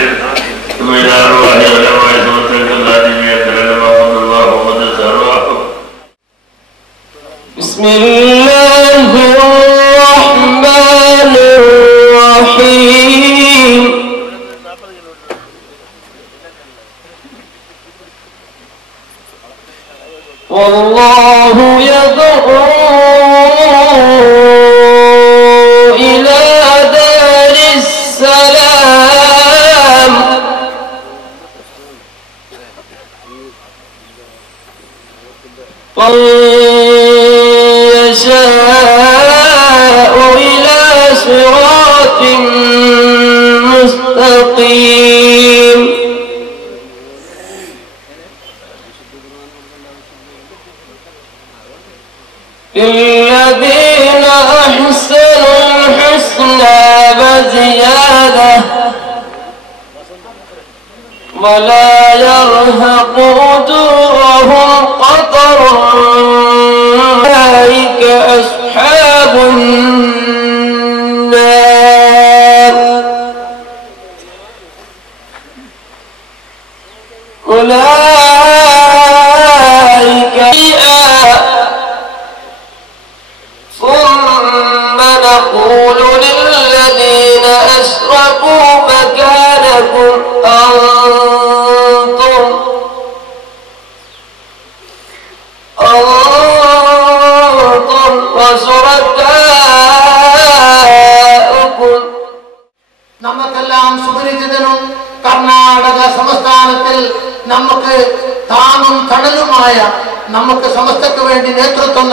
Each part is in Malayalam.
المجيد وإلى أرواح علماء توفيق العالمية لهم الله وقدس أرواحهم. بسم الله الرحمن الرحيم. والله يدعو إلى دار السلام ومن يشاء إلى صراط مستقيم. للذين أحسنوا الحسنى وزيادة ولا يرهق وجوههم قتر أولئك أصحاب النار أولئك ثم نقول للذين أشركوا مكانكم أنتم وشركاؤكم. നമുക്കെല്ലാം സുപരിചിതനും കർണാടക സംസ്ഥാനത്തിൽ നമുക്ക് താങ്ങും തണലുമായ നമുക്ക് സമസ്തക്ക് വേണ്ടി നേതൃത്വം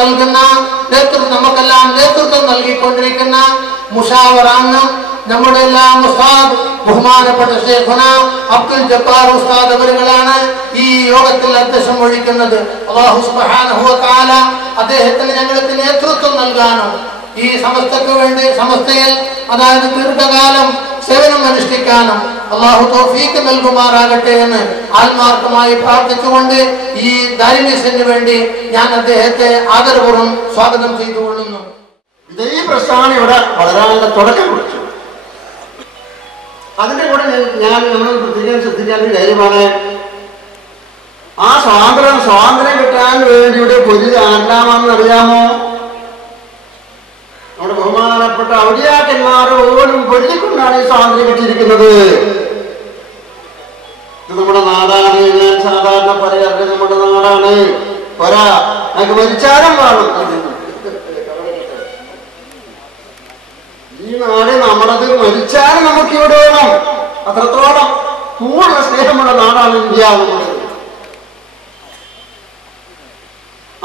നമുക്കെല്ലാം നേതൃത്വം നൽകിക്കൊണ്ടിരിക്കുന്ന മുഷാവറാംഗം നമ്മുടെ എല്ലാം ഉസ്താദ് ബഹുമാനപ്പെട്ട ശൈഖുന അബ്ദുൽ ജബ്ബാർ ഉസ്താദ് അവരുകളാണ് ഈ യോഗത്തിൽ അധ്യക്ഷം വഹിക്കുന്നത്. അല്ലാഹു സുബ്ഹാനഹു വ തആല അദ്ദേഹത്തിന് ഞങ്ങൾക്ക് നേതൃത്വം നൽകാനും ഈ സമസ്തക്ക് വേണ്ടി സമസ്തയിൽ അതായത് ദീർഘകാലം സേവനം അനുഷ്ഠിക്കാനും അല്ലാഹു തൗഫീഖ് നൽകുമാറാകട്ടെ എന്ന് ആത്മാർത്ഥമായി പ്രാർത്ഥിച്ചുകൊണ്ട് ഈ ദാരിമിഷന് വേണ്ടി ഞാൻ അദ്ദേഹത്തെ ആദരപൂർവ്വം സ്വാഗതം ചെയ്തുകൊള്ളുന്നു. ഈ പ്രസ്ഥാനം ഇവിടെ വളരാനുള്ള തുടക്കം കുറിച്ചു. അതിന്റെ കൂടെ ഞാൻ നമ്മൾ പ്രത്യേകം ശ്രദ്ധിക്കേണ്ട ഒരു കാര്യമാണ്, ആ സ്വാതന്ത്ര്യം കിട്ടാൻ വേണ്ടിയുടെ പൊരുത് ആരാമാണെന്ന് അറിയാമോ? നമ്മുടെ ബഹുമാനപ്പെട്ട ഔലിയാക്കന്മാർ പോലും പൊരുതിക്കൊണ്ടാണ് ഈ സ്വാതന്ത്ര്യം കിട്ടിയിരിക്കുന്നത്. ഇത് നമ്മുടെ നാടാണ്. ഞാൻ സാധാരണ പറയാറുണ്ട്, നമ്മുടെ നാടാണ്. പോരാ, നമുക്ക് മരിച്ചാലും വേണം. ഈ നാട് നമ്മളത് മരിച്ചാലും നമുക്ക് ഇവിടെ വേണം. അത്രത്തോളം കൂടുതൽ സ്നേഹമുള്ള നാടാണ് ഇന്ത്യ എന്നുള്ളത്.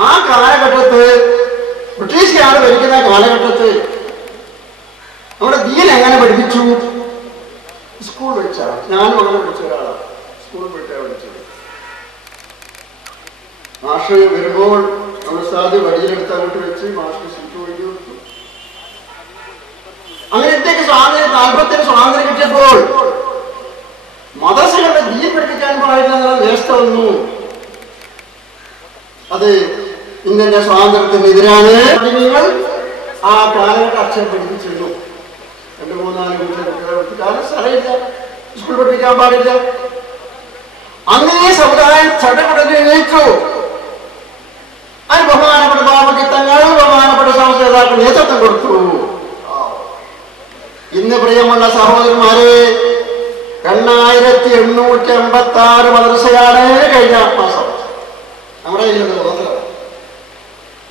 ആ കാലഘട്ടത്ത് ബ്രിട്ടീഷുകാർ ഭരിക്കുന്ന കാലഘട്ടത്ത് നമ്മുടെ ദീൻ എങ്ങനെ പഠിപ്പിച്ചു? സ്കൂൾ പഠിച്ചാണ്. ഞാനും അങ്ങനെ പഠിച്ച ഒരാളാണ്. സ്കൂൾ പഠിച്ചാണ് പഠിച്ചത്. മാഷ് വരുമ്പോൾ നമ്മൾ സാധു വടിയിലെടുത്ത് അങ്ങോട്ട് വെച്ച് മാഷിന് സീറ്റ് വഴി കൊടുത്തു. അങ്ങനെ ഇന്ത്യക്ക് സ്വാതന്ത്ര്യം 40 സ്വാതന്ത്ര്യം കിട്ടിയപ്പോൾ മദ്രസകളുടെ ദീൻ പഠിപ്പിക്കാൻ പാടില്ല എന്നുള്ള വ്യവസ്ഥ വന്നു. അത് ഇന്ത്യന്റെ സ്വാതന്ത്ര്യത്തിനെതിരാണ്. ആ കാലഘട്ടം അക്ഷരം പഠിപ്പിച്ചിരുന്നു. 2-3-4 കുട്ടികളെ സ്ഥലമില്ല, സ്കൂൾ പഠിപ്പിക്കാൻ പാടില്ല. അങ്ങനെ സമുദായം ചട്ടപ്പെടൽ എണീറ്റു. അതിന് ബഹുമാനപ്പെട്ട ബാബകിത്തങ്ങൾ ബഹുമാനപ്പെട്ട സംസ്ഥാനതാക്കൾ നേതൃത്വം കൊടുത്തു. ഇന്ന് പ്രിയമുള്ള സഹോദരന്മാരെ, 2886 മദ്രസയാണ് കഴിഞ്ഞ മാസം നമ്മുടെ കയ്യിലുള്ളത്.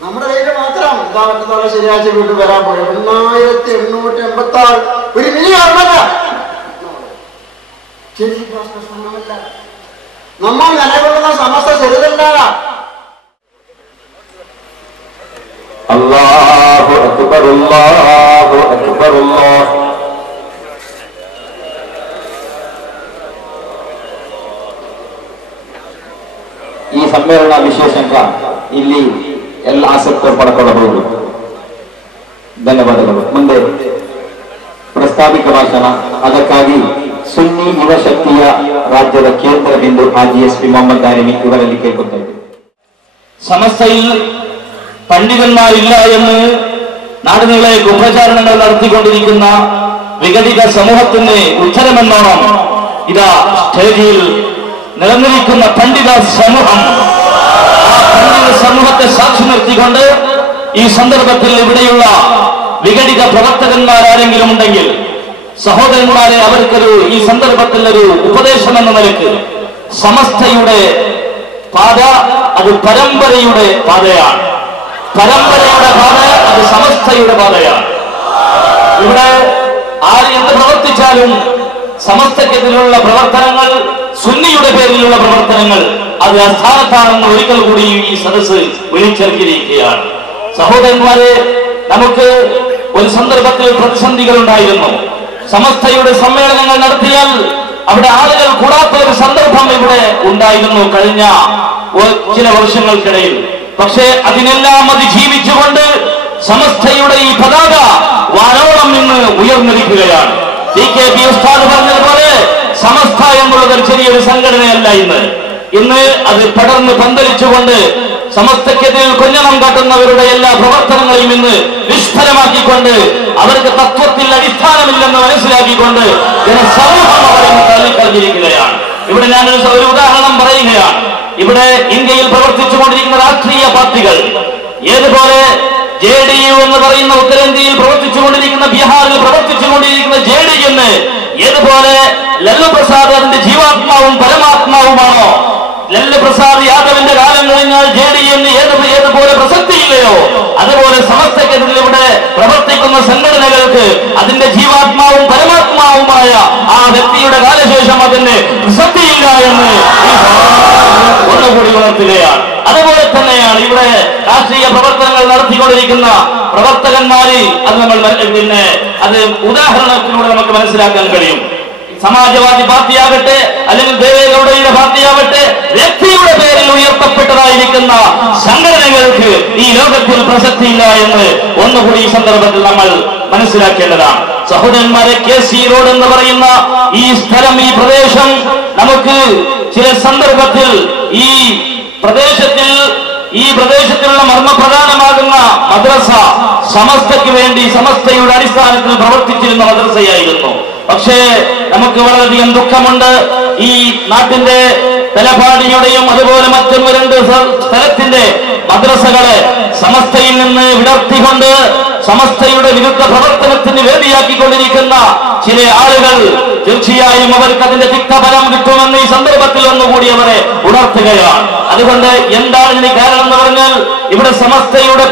നമ്മുടെ കയ്യിൽ മാത്രം മറ്റന്നാളെ ശനിയാഴ്ച വീട്ടിൽ വരാൻ പോയി 2886 ഒരു മിനി ഓർമ്മല്ല. നമ്മൾ നിലകൊള്ളുന്ന സമസ്ത ചെറുതല്ല. അല്ലാഹു അക്ബർ അല്ലാഹു അക്ബർ അല്ലാഹു. ಈ ಸಮ್ಮೇಳನ ವಿಶೇಷಂಗ ಇಲ್ಲಿ ಎಲ್ಲ ಆಸಕ್ತರು ಪಡ್ಕೊಳ್ಳಬಹುದು. ಧನ್ಯವಾದಗಳು. ಮುಂದೆ ಪ್ರಸ್ತಾವಿಕ ಭಾಷಣ, ಅದಕ್ಕಾಗಿ ಸುನ್ನಿ ಯುವ ಶಕ್ತಿಯ ರಾಜ್ಯದ ಕೇಂದ್ರ ಬಿಂದು AGSP ಮೊಹಮ್ಮದ್ ದಾರಿಮಿ ಇವರಲ್ಲಿ ಕೇಳ್ಕೊತಾ ಇದ್ದೇವೆ. സമസ്തയിൽ പണ്ഡിതന്മാരില്ല എന്ന് നാടിനീളെ കുപ്രചാരണങ്ങൾ നടത്തിക്കൊണ്ടിരിക്കുന്ന വിഘടിത സമൂഹത്തിന്റെ ഉത്തരമെന്നോണം ഇതാ സ്റ്റേജിൽ നിലനിൽക്കുന്ന പണ്ഡിത സമൂഹം, ആ പണ്ഡിത സമൂഹത്തെ സാക്ഷി നിർത്തിക്കൊണ്ട് ഈ സന്ദർഭത്തിൽ ഇവിടെയുള്ള വിഘടിത പ്രവർത്തകന്മാരാരെങ്കിലും ഉണ്ടെങ്കിൽ സഹോദരന്മാരെ, അവർക്കൊരു ഈ സന്ദർഭത്തിൽ ഒരു ഉപദേശം എന്ന നിലക്ക് സമസ്തയുടെ പാത അത് പരമ്പരയുടെ പാതയാണ്. പരമ്പരയുടെ പാത അത് സമസ്തയുടെ പാതയാണ്. ഇവിടെ ആര് എന്ത് പ്രവർത്തിച്ചാലും സമസ്തക്കെതിരെയുള്ള പ്രവർത്തനങ്ങൾ, സുന്നിയുടെ പേരിലുള്ള പ്രവർത്തനങ്ങൾ അത് അസ്ഥാനത്താണെന്ന് ഒരിക്കൽ കൂടി ഈ സദസ്സ് വിളിച്ചിറക്കിയിരിക്കുകയാണ്. സഹോദരന്മാരെ, നമുക്ക് ഒരു സന്ദർഭത്തിൽ പ്രതിസന്ധികൾ ഉണ്ടായിരുന്നു. സമസ്തയുടെ സമ്മേളനങ്ങൾ നടത്തിയാൽ അവിടെ ആളുകൾ കൂടാത്ത ഒരു സന്ദർഭം ഇവിടെ ഉണ്ടായിരുന്നു കഴിഞ്ഞ ചില വർഷങ്ങൾക്കിടയിൽ. പക്ഷേ അതിനെല്ലാം അതിജീവിച്ചുകൊണ്ട് സമസ്തയുടെ ഈ പതാക വാനോളം ഇന്ന് ഉയർന്നിരിക്കുകയാണ്. DKP ഉസ്താദ് പറഞ്ഞതുപോലെ സമസ്ത എന്നുള്ളത് ചെറിയൊരു സംഘടനയല്ല. ഇന്ന് അത് പടർന്ന് പന്തലിച്ചുകൊണ്ട് സമസ്തക്കെതിരിൽ കൊഞ്ഞണം കാട്ടുന്നവരുടെ എല്ലാ പ്രവർത്തനങ്ങളെയും ഇന്ന് നിഷ്ഫലമാക്കിക്കൊണ്ട് അവർക്ക് തത്വത്തിൽ അടിസ്ഥാനമില്ലെന്ന് മനസ്സിലാക്കിക്കൊണ്ട് ജനസമൂഹം അവരെ തള്ളിക്കളഞ്ഞിരിക്കുകയാണ്. ഇവിടെ ഞാനൊരു ഉദാഹരണം പറയുകയാണ്. ഇവിടെ ഇന്ത്യയിൽ പ്രവർത്തിച്ചുകൊണ്ടിരിക്കുന്ന രാഷ്ട്രീയ പാർട്ടികൾ ഏതുപോലെ JDU എന്ന് പറയുന്ന ഉത്തരേന്ത്യയിൽ പ്രവർത്തിച്ചുകൊണ്ടിരിക്കുന്ന, ബീഹാറിൽ പ്രവർത്തിച്ചുകൊണ്ടിരിക്കുന്ന JDU ഏതുപോലെ ലല്ലു പ്രസാദ് അതിന്റെ ജീവാത്മാവും പരമാത്മാവുമാണോ? ലല്ലു പ്രസാദ് യാദവിന്റെ കാലം കഴിഞ്ഞാൽ JDU ഏതുപോലെ പ്രസക്തിയില്ലയോ, അതുപോലെ സമസ്തക്കെതിരെ ഇവിടെ പ്രവർത്തിക്കുന്ന സംഘടനകൾക്ക് അതിന്റെ ജീവാത്മാവും പരമാത്മാവുമായ ആ വ്യക്തിയുടെ കാലശേഷം അതിന് പ്രസക്തിയില്ല എന്ന് ഒന്നുകൂടി ഉണർത്തുകയാണ്. അതുപോലെ തന്നെയാണ് ഇവിടെ രാഷ്ട്രീയ പ്രവർത്തനങ്ങൾ നടത്തിക്കൊണ്ടിരിക്കുന്ന പ്രവർത്തകന്മാര്. അത് നമ്മൾ അത് ഉദാഹരണത്തിലൂടെ നമുക്ക് മനസ്സിലാക്കാൻ കഴിയും. സമാജ്വാദി പാർട്ടിയാകട്ടെ അല്ലെങ്കിൽ ദേവേഗൌഡയുടെ പാർട്ടിയാകട്ടെ, വ്യക്തിയുടെ പേരിൽ ഉയർത്തപ്പെട്ടതായിരിക്കുന്ന സംഘടനകൾക്ക് ഈ ലോകത്തിൽ പ്രസക്തിയില്ല എന്ന് ഒന്നുകൂടി ഈ സന്ദർഭത്തിൽ നമ്മൾ മനസ്സിലാക്കേണ്ടതാണ്. സഹോദരന്മാരെ, KC റോഡ് എന്ന് പറയുന്ന ഈ സ്ഥലം, ഈ പ്രദേശം നമുക്ക് ചില സന്ദർഭത്തിൽ ഈ പ്രദേശത്തിലുള്ള മർമ്മപ്രധാനമാകുന്ന മദ്രസ സമസ്തയ്ക്ക് വേണ്ടി സമസ്തയുടെ അടിസ്ഥാനത്തിൽ പ്രവർത്തിച്ചിരുന്ന മദ്രസയായിരുന്നു. പക്ഷേ നമുക്ക് വളരെയധികം ദുഃഖമുണ്ട്. ഈ നാട്ടിന്റെ തലപ്പാടിയുടെയും അതുപോലെ മറ്റൊരു 2 സ്ഥലത്തിന്റെ മദ്രസകളെ സമസ്തയിൽ നിന്ന് വിടർത്തിക്കൊണ്ട് സമസ്തയുടെ വിരുദ്ധ പ്രവർത്തനത്തിന് വേദിയാക്കിക്കൊണ്ടിരിക്കുന്ന ചില ആളുകൾ, തീർച്ചയായും അവർക്ക് അതിന്റെ തിക്തഫലം കിട്ടുമെന്ന് ഈ സന്ദർഭത്തിൽ ഒന്നുകൂടി അവരെ ഉണർത്തുകയാണ്. അതുകൊണ്ട് എന്താണ് ഇതിന് കാരണം എന്ന് പറഞ്ഞാൽ, ഇവിടെ സമസ്തയുടെ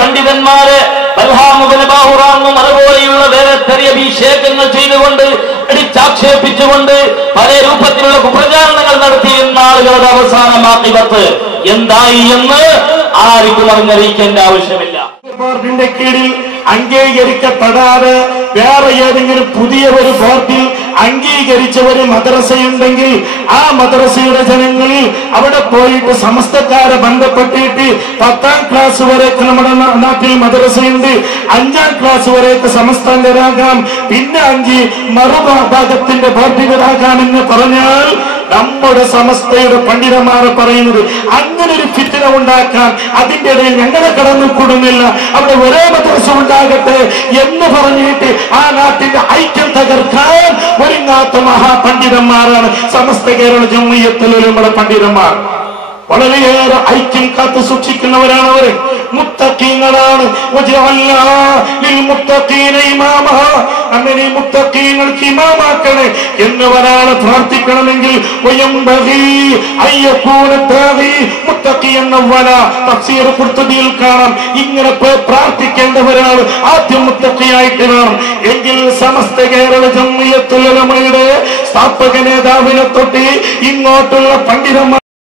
പണ്ഡിതന്മാരെ ബൽഹാമുബാഹുറാന്നും അതുപോലെയുള്ള വേറെ ചെറിയ അഭിഷേകങ്ങൾ ചെയ്തുകൊണ്ട് അടിച്ചാക്ഷേപിച്ചുകൊണ്ട് പല രൂപത്തിലുള്ള കുപ്രചാരണങ്ങൾ നടത്തിയിരുന്ന ആളുകളുടെ അവസാനമാക്കിവത്ത് എന്തായി എന്ന് ആർക്കും അറിഞ്ഞറിയിക്കേണ്ട ആവശ്യമില്ല. ബോർഡിന്റെ കീഴിൽ അംഗീകരിക്കപ്പെടാതെ വേറെ ഏതെങ്കിലും പുതിയ ഒരു ബോർഡിൽ അംഗീകരിച്ച ഒരു മദ്രസയുണ്ടെങ്കിൽ ആ മദ്രസയുടെ ജനങ്ങളിൽ അവിടെ പോയിട്ട് സമസ്തക്കാരെ ബന്ധപ്പെട്ടിട്ട് 10ാം ക്ലാസ് വരെയൊക്കെ നമ്മുടെ നാട്ടിൽ മദ്രസയുണ്ട്, 5ാം ക്ലാസ് വരെയൊക്കെ സമസ്തന്റേതാകാം, പിന്നെ 5 മറുഭാഗത്തിന്റെ ബോർഡിൻ്റെതാകാം എന്ന് പറഞ്ഞാൽ നമ്മുടെ സമസ്തയുടെ പണ്ഡിതന്മാരെ പറയുന്നത് അങ്ങനെ ഒരു ഫിത്ന ഉണ്ടാക്കാൻ അതിന്റെ ഇടയിൽ ഞങ്ങളെ കടന്നു കൂടുന്നില്ല, അവിടെ ഒരേ മദ്രസ ഉണ്ടാകട്ടെ എന്ന് പറഞ്ഞിട്ട് ആ നാട്ടിന്റെ ഐക്യം തകർക്കാൻ ഒരുങ്ങാത്ത മഹാപണ്ഡിതന്മാരാണ് സമസ്ത കേരള ജംഇയ്യത്തുൽ ഉലമയുടെ പണ്ഡിതന്മാർ. വളരെയേറെ ഐക്യം കാത്തു സൂക്ഷിക്കുന്നവരാണ് അവര്. മുത്തഖീങ്ങളാണ്. അങ്ങനെ മുത്തഖീങ്ങൾക്ക് ഇമാമാക്കണേ എന്ന് ഒരാളെ പ്രാർത്ഥിക്കണമെങ്കിൽ തഫ്സീർ ഖുർത്തുബിയിൽ കാണാം. ഇങ്ങനെ പ്രാർത്ഥിക്കേണ്ടവരാണ് ആദ്യം മുത്തഖിയായിട്ട് വേണം. എങ്കിൽ സമസ്ത കേരള ജംഇയ്യത്തുൽ ഉലമയുടെ സ്ഥാപക നേതാവിനെ തൊട്ട് ഇങ്ങോട്ടുള്ള പണ്ഡിതന്മാർ